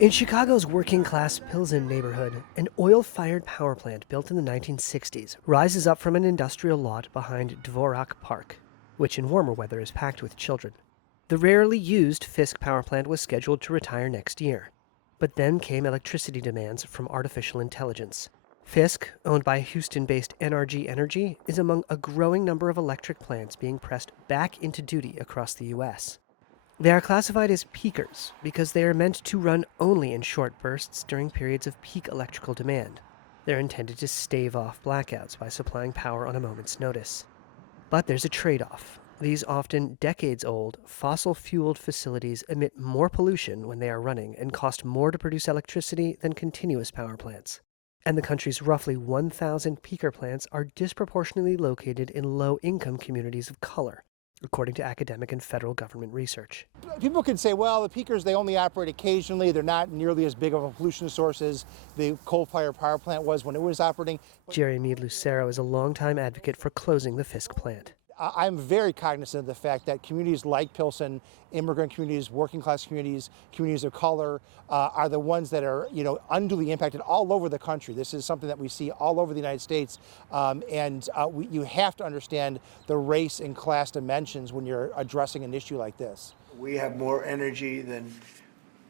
In Chicago's working-class Pilsen neighborhood, an oil-fired power plant built in the 1960s rises up from an industrial lot behind Dvorak Park, which in warmer weather is packed with children. The rarely used Fisk power plant was scheduled to retire next year. But then came electricity demands from artificial intelligence. Fisk, owned by Houston-based NRG Energy, is among a growing number of electric plants being pressed back into duty across the U.S. They are classified as peakers because they are meant to run only in short bursts during periods of peak electrical demand. They're intended to stave off blackouts by supplying power on a moment's notice. But there's a trade-off. These often decades-old, fossil-fueled facilities emit more pollution when they are running and cost more to produce electricity than continuous power plants. And the country's roughly 1,000 peaker plants are disproportionately located in low-income communities of color, according to academic and federal government research. People can say, well, the peakers, they only operate occasionally. They're not nearly as big of a pollution source as the coal-fired power plant was when it was operating. Jerry Mead Lucero is a longtime advocate for closing the Fisk plant. I'm very cognizant of the fact that communities like Pilsen, immigrant communities, working class communities, communities of color, are the ones that are, unduly impacted all over the country. This is something that we see all over the United States, you have to understand the race and class dimensions when you're addressing an issue like this. We have more energy than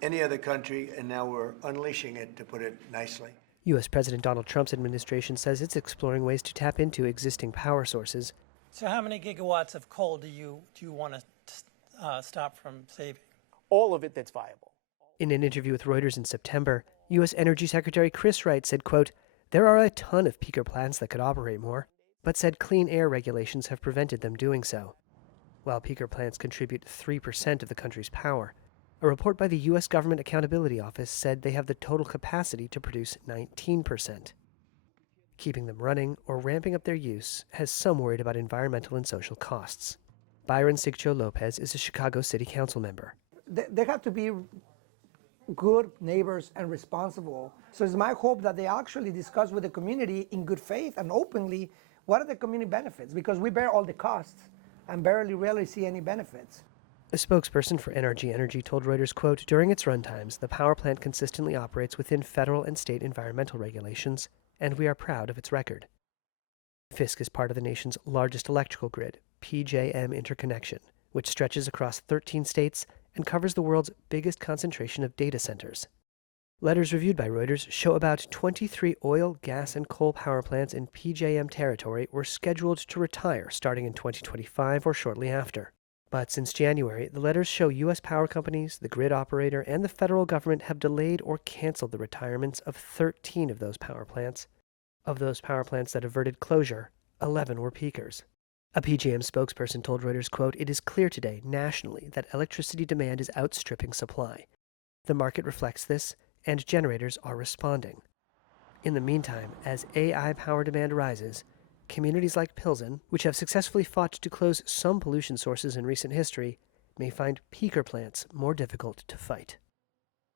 any other country, and now we're unleashing it, to put it nicely. U.S. President Donald Trump's administration says it's exploring ways to tap into existing power sources. So how many gigawatts of coal do you want to stop from saving? All of it that's viable. In an interview with Reuters in September, U.S. Energy Secretary Chris Wright said, quote, "There are a ton of peaker plants that could operate more," but said clean air regulations have prevented them doing so. While peaker plants contribute 3% of the country's power, a report by the U.S. Government Accountability Office said they have the total capacity to produce 19%. Keeping them running or ramping up their use has some worried about environmental and social costs. Byron Sigcho Lopez is a Chicago City Council member. They have to be good neighbors and responsible. So it's my hope that they actually discuss with the community in good faith and openly what are the community benefits, because we bear all the costs and rarely see any benefits. A spokesperson for NRG Energy told Reuters, quote, "During its runtimes, the power plant consistently operates within federal and state environmental regulations, and we are proud of its record." Fisk is part of the nation's largest electrical grid, PJM Interconnection, which stretches across 13 states and covers the world's biggest concentration of data centers. Letters reviewed by Reuters show about 23 oil, gas, and coal power plants in PJM territory were scheduled to retire starting in 2025 or shortly after. But since January, the letters show U.S. power companies, the grid operator, and the federal government have delayed or canceled the retirements of 13 of those power plants. Of those power plants that averted closure, 11 were peakers. A PJM spokesperson told Reuters, quote, "It is clear today, nationally, that electricity demand is outstripping supply. The market reflects this, and generators are responding." In the meantime, as AI power demand rises, communities like Pilsen, which have successfully fought to close some pollution sources in recent history, may find peaker plants more difficult to fight.